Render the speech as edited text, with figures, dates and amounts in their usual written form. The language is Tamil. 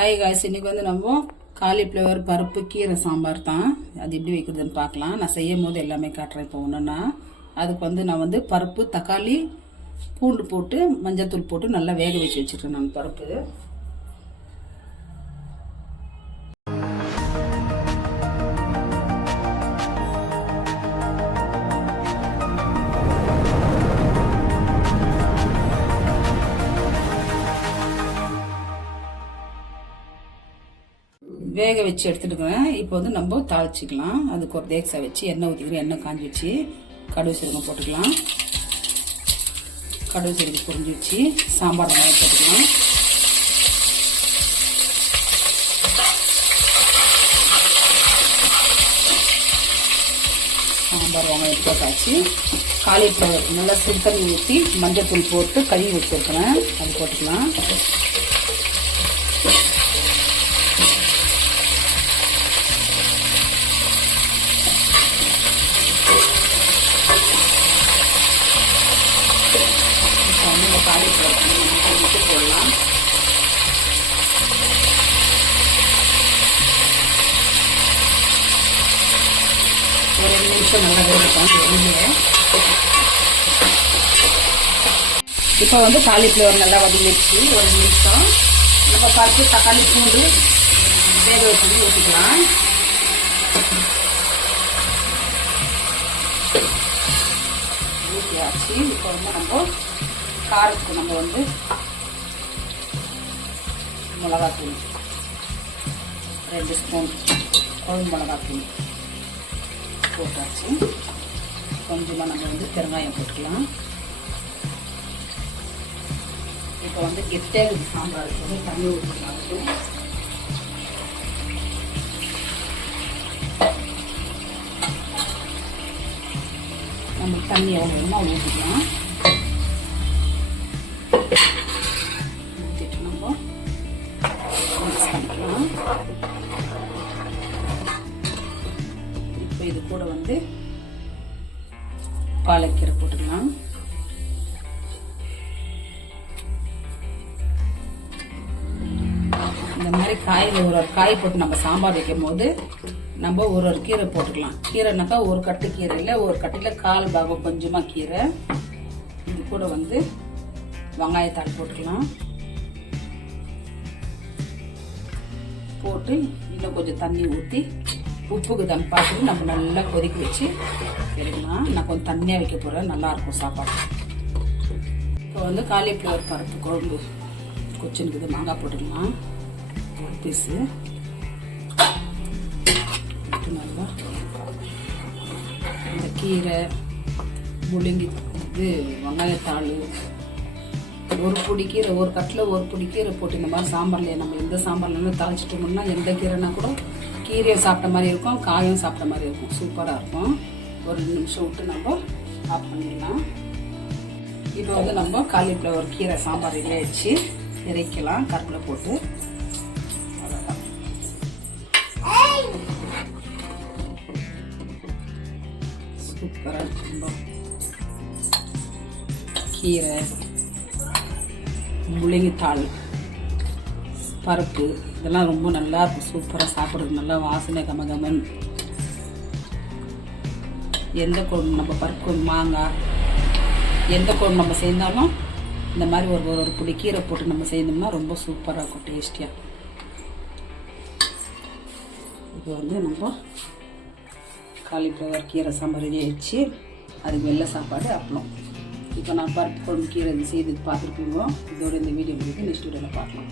ஹாய் காய்ஸ், இன்னைக்கு வந்து நம்ம காலிஃப்ளவர் பருப்பு கீரை சாம்பார் தான். அது எப்படி வைக்கிறதுன்னு பார்க்கலாம். நான் செய்யும் போது எல்லாமே காட்டுறேன். இப்போ ஒன்றுன்னா அதுக்கு வந்து நான் வந்து பருப்பு, தக்காளி, பூண்டு போட்டு மஞ்சத்தூள் போட்டு நல்லா வேக வச்சு வச்சுருக்கேன். நான் பருப்பு வேக வச்சு எடுத்துட்டுக்கிறேன். இப்போ வந்து நம்ம தாளிச்சிக்கலாம். அதுக்கு ஒரு தேக்ஸா வச்சு எண்ணெய் ஊற்றிக்கிறேன். எண்ணெய் காஞ்சி வச்சு கடுகு சீரகம் போட்டுக்கலாம். கடுகு சீரகம் பொரிஞ்சு வச்சு சாம்பார் வெங்காயம் போட்டுக்கலாம். சாம்பார் வெங்காயம் போட்டாச்சு. காலிஃப்ளவர் நல்லா சுடு தண்ணி ஊற்றி மஞ்சத்தூள் போட்டு கழுவி வச்சுருக்கிறேன். அது போட்டுக்கலாம். போடலாம். ஒரு 2 நிமிஷம் நல்லா வேகட்டும். இப்போ வந்து காலிஃப்ளவர் நல்லா வதங்கிடுச்சு. ஒரு 2 நிமிஷம் நம்ம பருப்பு, தக்காளி, பூண்டு வேக வச்சு ஊற்றிக்கலாம். ஊற்றியாச்சு. இப்போ வந்து நம்ம காரத்துக்கு நம்ம வந்து மிளகாத்தூள் 2 ஸ்பூன் குழம்பு மிளகாத்தூள் போட்டாச்சு. கொஞ்சமாக நம்ம வந்து பெருங்காயம் போட்டுக்கலாம். இப்போ வந்து கெட்டியாக சாம்பாருக்கு வந்து தண்ணி ஊற்றிக்கலாம். நம்ம தண்ணி எவ்வளோ வேணுமோ அவ்வளோ ஊற்றிக்கலாம். ஊற்றிட்டு நம்ம மிக்ஸ் பண்ணிக்கலாம். இப்போ இது கூட வந்து பாலக்கீரை போட்டுக்கலாம். இந்த மாதிரி காயில் ஒரு காய் போட்டு நம்ம சாம்பார் வைக்கும் போது நம்ம ஒரு கீரை போட்டுக்கலாம். கீரைனாக்கா ஒரு கட்டு கீரை இல்லை, ஒரு கட்டில் 1/4 பாகம் கொஞ்சமாக கீரை. இது கூட வந்து வெங்காயத்தாள் போட்டுக்கலாம். போட்டு இன்னும் கொஞ்சம் தண்ணி ஊற்றி உப்புக்கு தம் பார்த்துட்டு நம்ம நல்லா கொதிக்க வச்சு எடுக்கலாம். நான் கொஞ்சம் தண்ணியாக வைக்க போகிறேன். நல்லாயிருக்கும் சாப்பாடு. இப்போ வந்து காலிஃப்ளவர் பருப்பு குழம்பு கொச்சினுக்குது. மாங்காய் போட்டுக்கலாம். ஒரு பீஸு நல்லா இந்த கீரை முள்ளங்கி இது வெங்காயத்தாள் ஒரு பொடி கீரை, ஒரு கட்டில் ஒரு பொடி கீரை போட்டு இந்த மாதிரி சாம்பார்லையே நம்ம எந்த சாம்பார்லாம் தாளிச்சிட்டோம்னா எந்த கீரைனா கூட கீரையை சாப்பிட்ட மாதிரி இருக்கும், காயும் சாப்பிட்ட மாதிரி இருக்கும். சூப்பராக இருக்கும். ஒரு 2 நிமிஷம் விட்டு நம்ம ஆஃப் பண்ணிடலாம். இப்போ வந்து நம்ம காலிஃப்ளவர் கீரை சாம்பார் ரெடி ஆயிடுச்சு. இறக்கலாம் கருப்பில் போட்டு. சூப்பராக இருக்கும். கீரை, முள்ளங்கித்தாள், பருப்பு இதெல்லாம் ரொம்ப நல்லா இருக்கும். சூப்பராக சாப்பிட்றது. நல்லா வாசனை கமகமன். எந்த குழம்பு நம்ம பருப்பு, மாங்காய் எந்த குழம்பு நம்ம செய்தாலும் இந்த மாதிரி ஒரு பொடி கீரை போட்டு நம்ம செய்தோம்னா ரொம்ப சூப்பராக இருக்கும், டேஸ்டியாக. இப்போ வந்து நம்ம காலிஃப்ளவர் கீரை சாம்பார் ரெடி ஆயிடுச்சு. அதுக்கு வெள்ளை சாப்பாடு அப்பளம். இப்போ நான் பருப்பு குழம்பு கீரை செய்து பார்த்துருப்பீங்க. இதோட இந்த வீடியோ முடிஞ்சு நெக்ஸ்ட் வீடியோவில் பார்க்கலாம்.